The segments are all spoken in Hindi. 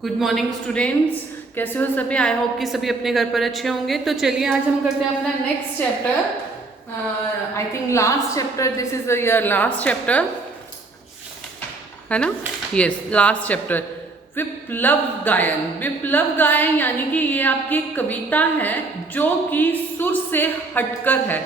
गुड मॉर्निंग स्टूडेंट्स, कैसे हो सभी। आई होप कि सभी अपने घर पर अच्छे होंगे। तो चलिए आज हम करते हैं अपना next chapter. I think last chapter, this is your last chapter, है ना। यस, लास्ट चैप्टर विप्लव गायन। विप्लव गायन यानी कि ये आपकी एक कविता है जो कि सुर से हटकर है।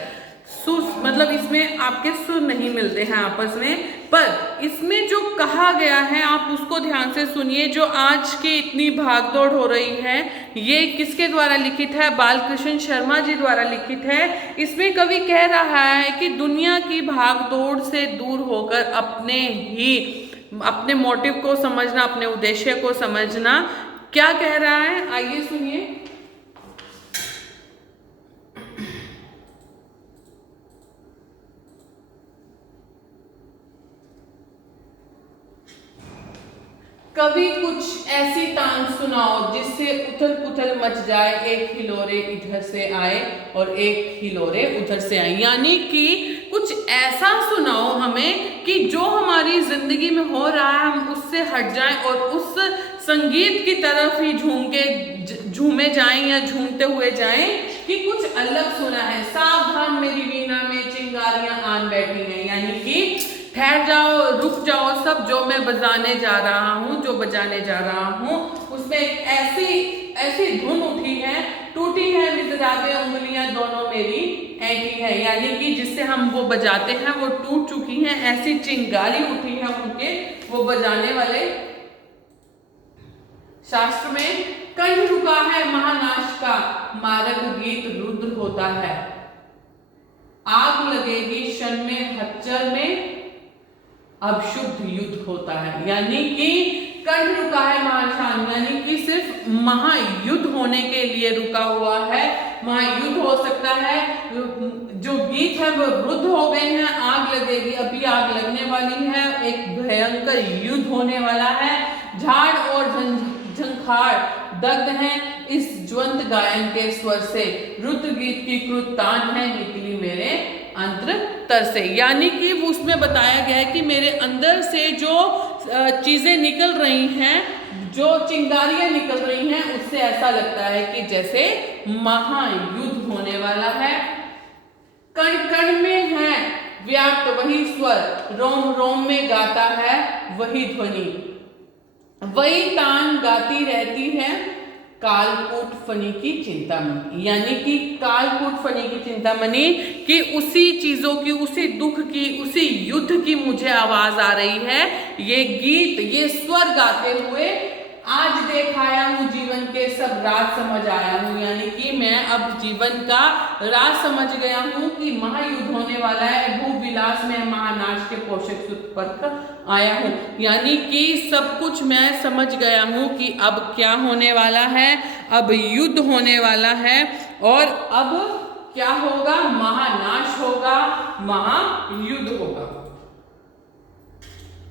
सुर मतलब इसमें आपके सुर नहीं मिलते हैं आपस में, पर इसमें जो कहा गया है आप उसको ध्यान से सुनिए। जो आज की इतनी भागदौड़ हो रही है, ये किसके द्वारा लिखित है? बालकृष्ण शर्मा जी द्वारा लिखित है। इसमें कवि कह रहा है कि दुनिया की भागदौड़ से दूर होकर अपने मोटिव को समझना, अपने उद्देश्य को समझना। क्या कह रहा है, आइए सुनिए। कभी कुछ ऐसी तान सुनाओ जिससे उथल पुथल मच जाए, एक हिलोरे इधर से आए और एक हिलोरे उधर से आए। यानी कि कुछ ऐसा सुनाओ हमें कि जो हमारी जिंदगी में हो रहा है हम उससे हट जाएं और उस संगीत की तरफ ही झूमे जाएं या झूमते हुए जाएं कि कुछ अलग सुना है। सावधान मेरी वीणा में चिंगारियां आन बैठी हैं, यानी कि ठहर जाओ, रुक जाओ सब, जो मैं बजाने जा रहा हूँ, जो बजाने जा रहा हूँ उसमें एक ऐसी धुन उठी है, टूटी है मिज़राबे उंगलियां दोनों मेरी ऐठी है। यानी कि जिससे हम वो बजाते हैं वो टूट चुकी हैं, ऐसी चिंगारी उठी है उनके वो बजाने वाले। शास्त्र में कंठ रुका है महानाश का, मारक गीत रुद्र होता है। आग लगेगी क्षण में हच्चर में, अब शुद्ध युद्ध होता है। यानी कि कंठ रुका है महाशान, यानी कि सिर्फ महायुद्ध होने के लिए रुका हुआ है। महायुद्ध हो सकता है, जो गीत है वो रुद्ध हो गए हैं। आग लगेगी, अभी आग लगने वाली है, एक भयंकर युद्ध होने वाला है। झाड़ और झंखाड़ दग्ध हैं इस ज्वंत गायन के स्वर से, रुद्र गीत की कृत तान है निकली मेरे अंतर से। यानी कि उसमें बताया गया है कि मेरे अंदर से जो चीजें निकल रही हैं, जो चिंगारियां निकल रही हैं, उससे ऐसा लगता है कि जैसे महायुद्ध होने वाला है। कण कण में है व्याप्त वही स्वर, रोम रोम में गाता है वही ध्वनि, वही तान गाती रहती है कालकूट फनी की चिंतामणि। यानी कि कालकूट फनी की चिंतामणि कि उसी चीजों की, उसी दुख की, उसी युद्ध की मुझे आवाज आ रही है। ये गीत, ये स्वर गाते हुए आज देख आया हूँ जीवन के सब राज समझ आया हूँ। यानी कि मैं अब जीवन का राज समझ गया हूँ कि महायुद्ध होने वाला है, भू विलास में महानाश के पोषक सूत्र पर आया हूँ। यानी कि सब कुछ मैं समझ गया हूँ कि अब क्या होने वाला है, अब युद्ध होने वाला है और अब क्या होगा, महानाश होगा, महायुद्ध होगा।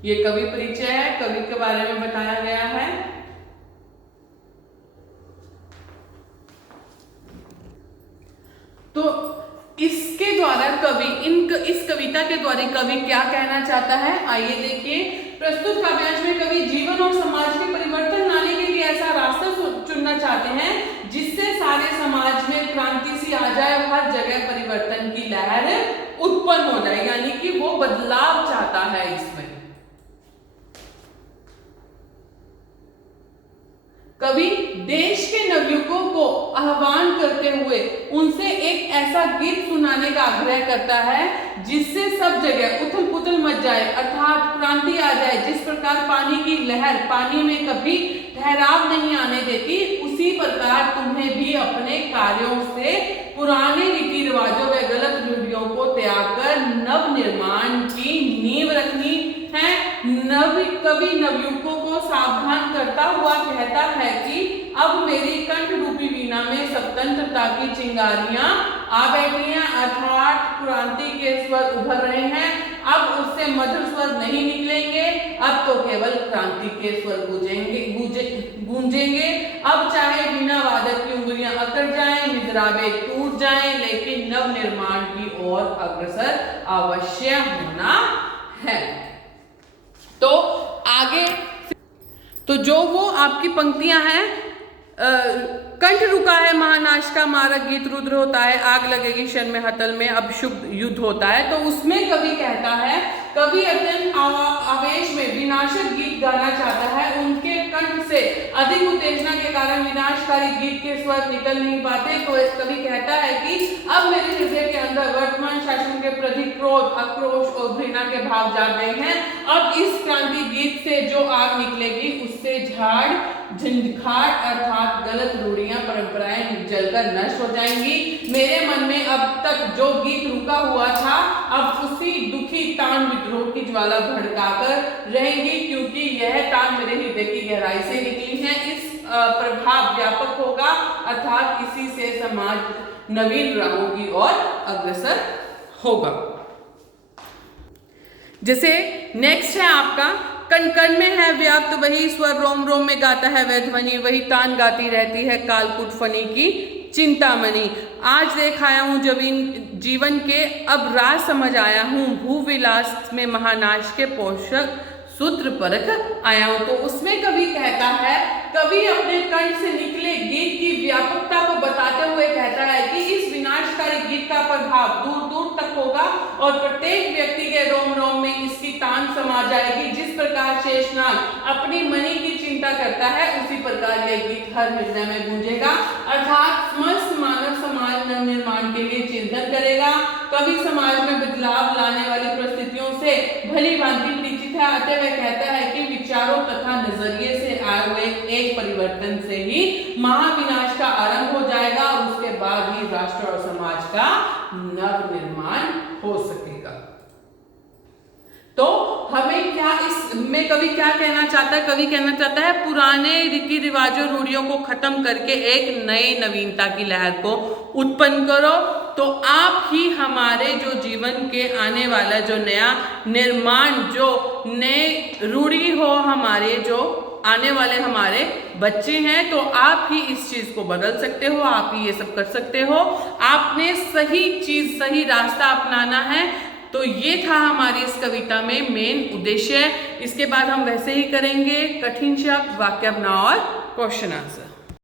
ये कवि परिचय है, कवि के बारे में बताया गया है। तो इसके द्वारा कवि इस कविता के द्वारा कवि क्या कहना चाहता है, आइए देखिए। प्रस्तुत काव्यांश में कवि जीवन और समाज के परिवर्तन लाने के लिए ऐसा रास्ता चुनना चाहते हैं जिससे सारे समाज में क्रांति सी आ जाए, हर जगह परिवर्तन की लहर उत्पन्न हो जाए। यानी कि वो बदलाव चाहता है इसमें। कवि देश के नवयुवकों को आह्वान करते हुए उनसे एक ऐसा गीत सुनाने का आग्रह करता है जिससे सब जगह उथल पुथल मच जाए, अर्थात क्रांति आ जाए। जिस प्रकार पानी की लहर पानी में कभी ठहराव नहीं आने देती, उसी प्रकार तुम्हें भी अपने कार्यों से पुराने रीति रिवाजों व गलत रूढ़ियों को त्याग कर नव निर्माण की नींव रखनी है। कवि नवयुवकों को सावधान करता हुआ कहता है कि अब मेरी कंठ रूपी वीणा में स्वतंत्रता की चिंगारियां आ बैठी हैं, अर्थात क्रांति के स्वर उभर रहे हैं। अब उससे मधुर स्वर नहीं निकलेंगे, अब तो केवल क्रांति के स्वर गूंजेंगे। अब चाहे वीणा वादक की उंगलियां अकड़ जाएं, मिज़राबे टूट जाएं, लेकिन नव निर्माण की ओर अग्रसर अवश्य होना है। तो आगे, तो तो जो वो आपकी पंक्तियां हैं, कंठ रुका है महानाश का, मारक गीत रुद्र होता है, आग लगेगी क्षण में हतल में, अब शुभ युद्ध होता है। तो उसमें कवि कहता है, कवि अत्यंत आवेश में विनाशक गीत गाना चाहता है, उनके कंठ से अधिक उत्तेजना के कारण विनाशकारी गीत के स्वर निकल नहीं पाते। तो कवि कहता है कि अब मेरे हृदय के अंदर वर्तमान शासन के प्रति क्रोध, आक्रोश और घृणा के भाव जाग गए हैं। अब इस क्रांति गीत से जो आग निकलेगी उससे झाड़ झंझाड़ अर्थात गलत रूढ़ियां परंपराएं जलकर नष्ट हो जाएंगी। मेरे मन में अब तक जो गीत रुका हुआ था, अब उसी दुखी तान विद्रोह की ज्वाला भड़काकर रहेंगी, क्योंकि यह तान मेरे हृदय की गहराई से निकली है। इस प्रभाव व्यापक होगा, अर्थात इसी से समाज नवीन राहों की ओर अग्रसर होगा। जैसे नेक्स्ट है आपका, कण कण में है व्याप्त वही स्वर, रोम रोम में गाता है वह ध्वनि, वही तान गाती रहती है कालकूट फनी की चिंतामणि। आज देख आया हूँ जीवन के, अब राज समझ आया हूँ, भूविलास में महानाश के पोषक सूत्र परख आया हूँ। तो उसमें कवि कहता है, कवि अपने कंठ से निकले गीत की व्यापकता को बताते हुए कहता है कि इस विनाशकारी गीत का प्रभाव दूर दूर तक होगा और प्रत्येक व्यक्ति के रोम रोम में इसकी तान समा जाएगी। जिस प्रकार शेषनाग अपनी मणि की चिंता करता है, उसी प्रकार यह गीत हर हृदय में गूंजेगा, अर्थात समस्त मानव समाज नवनिर्माण के लिए चिंतन करेगा। कवि समाज में बदलाव लाने वाली परिस्थितियों से भली भांति परिचित है, अतः वह कहता है कि विचारों तथा नजरिए से आए हुए एक परिवर्तन से ही महाविनाश का आरंभ हो जाएगा और उसके बाद ही राष्ट्र और समाज का नवनिर्माण हो सकेगा। तो हमें क्या, इसमें कवि क्या कहना चाहता है? कवि कहना चाहता है पुराने रीति रिवाजों रूढ़ियों को खत्म करके एक नए नवीनता की लहर को उत्पन्न करो, तो आप ही हमारे जो जीवन के आने वाला जो नया निर्माण, जो नए रूढ़ी हो, हमारे जो आने वाले हमारे बच्चे हैं, तो आप ही इस चीज को बदल सकते हो, आप ही ये सब कर सकते हो। आपने सही चीज, सही रास्ता अपनाना है। तो ये था हमारी इस कविता में मेन उद्देश्य। इसके बाद हम वैसे ही करेंगे कठिन शब्द, वाक्य बनाओ और क्वेश्चन आंसर।